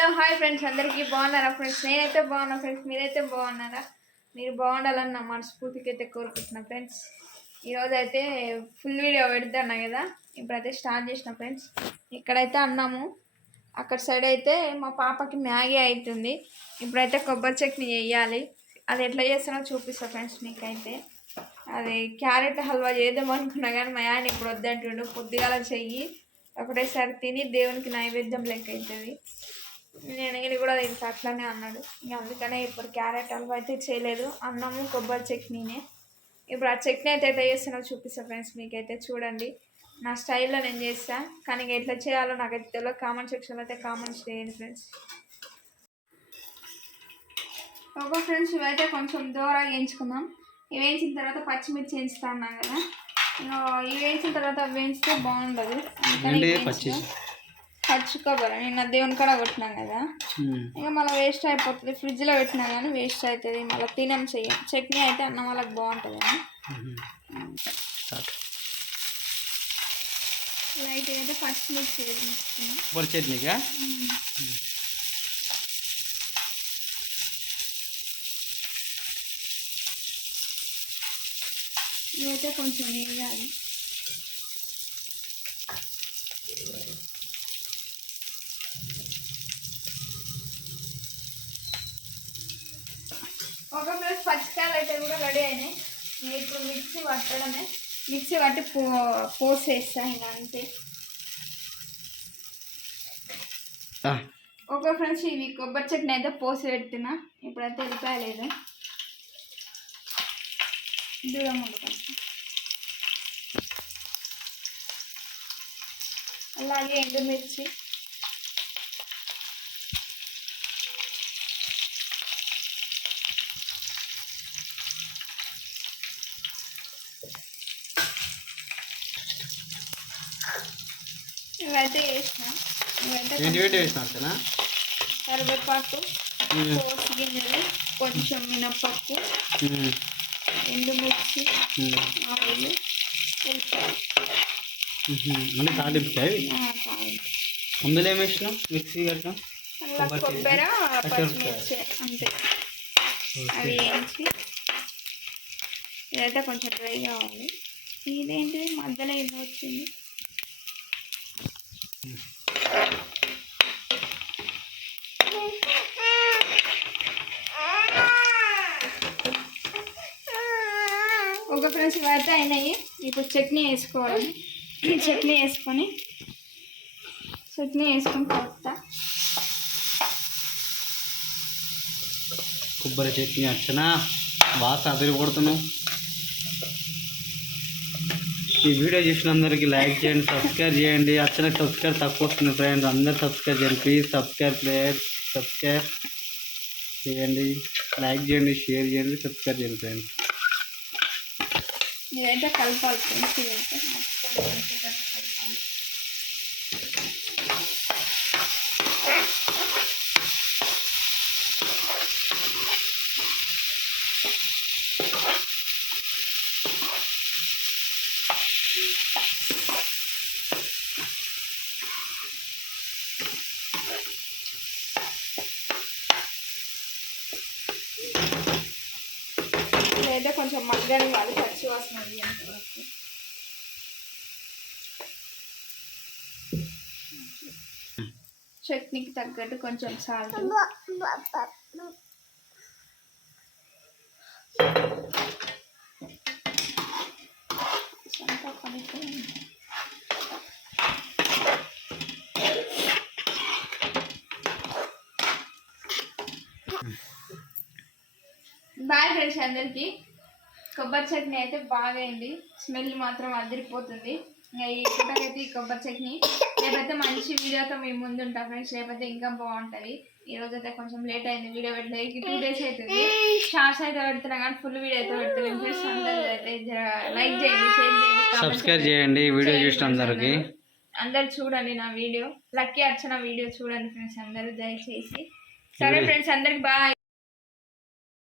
Hi friends అందరికీ బాగున్నారా friends? నేనైతే బాగున్నా ఫ్రెండ్స్ మీరైతే బాగున్నారా? మీరు బాగుండాలని నా మనస్ఫూర్తికి అయితే కోరుకుంటున్నా ఫ్రెండ్స్. ఈరోజు అయితే ఫుల్ వీడియో పెడతాను కదా? ఇప్పుడైతే స్టార్ట్ చేసిన ఫ్రెండ్స్. ఇక్కడైతే అన్నాము. అక్కడ సైడ్ అయితే మా పాపకి మ్యాగీ అవుతుంది ఇప్పుడైతే కొబ్బరి చట్నీ వేయాలి అది ఎట్లా చేస్తానో చూపిస్తా ఫ్రెండ్స్ మీకైతే. అది క్యారెట్ హల్వా చేద్దాం అనుకున్నా కానీ మా ఆయన ఇప్పుడు వద్దంటుండు. పొద్దుగాల చెయ్యి. ఒకటేసారి తిని దేవునికి నైవేద్యం లెక్క అవుతుంది. నేను ఇది కూడా తింటా అట్లనే అన్నాడు. ఇంక అందుకనే ఇప్పుడు క్యారెట్ హల్వా అయితే చేయలేదు. అన్నము కొబ్బరి చట్నీనే. ఇప్పుడు ఆ చట్నీ అయితే ఎట్లా చేస్తానో చూపిస్తా ఫ్రెండ్స్ మీకైతే చూడండి. నా స్టైల్లో నేను చేస్తా. కానీ ఇంక ఎట్లా చేయాలో నాకైతే తెలియదు కామెంట్ సెక్షన్లో అయితే కామెంట్స్ చేయండి ఫ్రెండ్స్. ఒక ఫ్రెండ్స్ ఇవైతే కొంచెం దూరంగా వేయించుకుందాం. ఇవి వేయించిన తర్వాత పచ్చిమిర్చి వేయించుతా అన్నాం కదా. ఇవి వేయించిన తర్వాత వేయించితే బాగుండదు. అందుకని పచ్చి కొబ్బరి నిన్న దేవుని కాడ కొట్టినాం కదా. ఇక మళ్ళీ వేస్ట్ అయిపోతుంది. ఫ్రిడ్జ్లో పెట్టినా కానీ వేస్ట్ అవుతుంది మళ్ళీ తినం చెయ్యం. చట్నీ అయితే అన్నం వాళ్ళకి బాగుంటుంది అని లైట్ అయితే పచ్చిమిర్చి వేయించుకున్నాం కొబ్బరి చట్నీగా ఇవైతే కొంచెం వేయాలి ఒక ప్లస్ పచ్చికాయలు అయితే కూడా రెడీ అయినాయి. ఇప్పుడు మిక్సీ పట్టడమే. మిక్సీ పట్టి పో పోసేస్తా ఇంకా అంతే. ఒక ఫ్రెండ్స్ ఇవి కొబ్బరి చట్నీ అయితే పోసి పెట్టినా. ఇప్పుడైతే వెళ్ళిపోయలేదు దూరం ఉండు కొంచెం. అలాగే ఎండుమిర్చి ఇవైతే వేసిన. ఇవైతే ఏంటి ఏంటి వేసిన అంతేనా? కరివేపాకు. కోసి గింజలు కొంచెం మినపప్పు ఉమ్. ఎండుమిర్చి ఉహు. అన్నీ తాలింపుతాయి. అందులో ఏం వేసినాం? మిక్సీ కట్టాం కొబ్బరి. పచ్చిమిర్చి అంతే. అవి వేయించి ఇదైతే కొంచెం డ్రై కావాలి ఇదేంటి మధ్యలో ఇది వచ్చింది? ఒక ఫ్రెండ్స్ ఇవైతే అయినాయి. ఇప్పుడు చట్నీ వేసుకోవాలి. చట్నీ వేసుకొని చట్నీ వేసుకొని కలుపుతా. కొబ్బరి చట్నీ అచ్చనా? బాగా అదిరి కొడుతున్నాం ఈ వీడియో చూసిన అందరికీ లైక్ చేయండి సబ్స్క్రైబ్ చేయండి. అర్చనకి సబ్స్క్రైబ్ తక్కువ వస్తుంది ఫ్రెండ్స్. అందరు సబ్స్క్రైబ్ చేయండి. ప్లీజ్ సబ్స్క్రైబ్ ప్లేయర్ సబ్స్క్రైబ్ చేయండి. లైక్ చేయండి షేర్ చేయండి సబ్స్క్రైబ్ చేయండి ఫ్రెండ్స్. ఇదైతే కలపాలి ఫ్రెండ్స్. ఇదైతే కొంచెం మగ్గని వాళ్ళు పచ్చి వాసన అయ్యేంత వరకు. చట్నీకి తగ్గట్టు కొంచెం సాల్ట్ బాయ్ ఫ్రెండ్స్ అందరికీ. కొబ్బరి చట్నీ అయితే బాగా అయింది స్మెల్ మాత్రం అదిరిపోతుంది. ఇంకా ఈ పూటకైతే ఈ కొబ్బరి చట్నీ. రేపైతే మంచి వీడియోతో మేము ముందు ఉంటాం ఫ్రెండ్స్. రేపైతే ఇంకా బాగుంటుంది. ఈ రోజు అయితే కొంచెం లేట్ అయింది వీడియో పెట్టలేదు. టూ డేస్ అవుతుంది షార్ట్స్ అయితే పెడుతున్నా కానీ ఫుల్ వీడియో అయితే పెడతలేము ఫ్రెండ్స్. అందరూ అయితే లైక్ చేయండి షేర్ చేయండి సబ్స్క్రైబ్ చేయండి. వీడియో చూసిన అందరికి. అందరూ. అందరు చూడండి నా వీడియో. లక్కీ అర్చన వీడియో చూడండి ఫ్రెండ్స్. అందరూ దయచేసి. సరే ఫ్రెండ్స్ అందరికి బాయ్.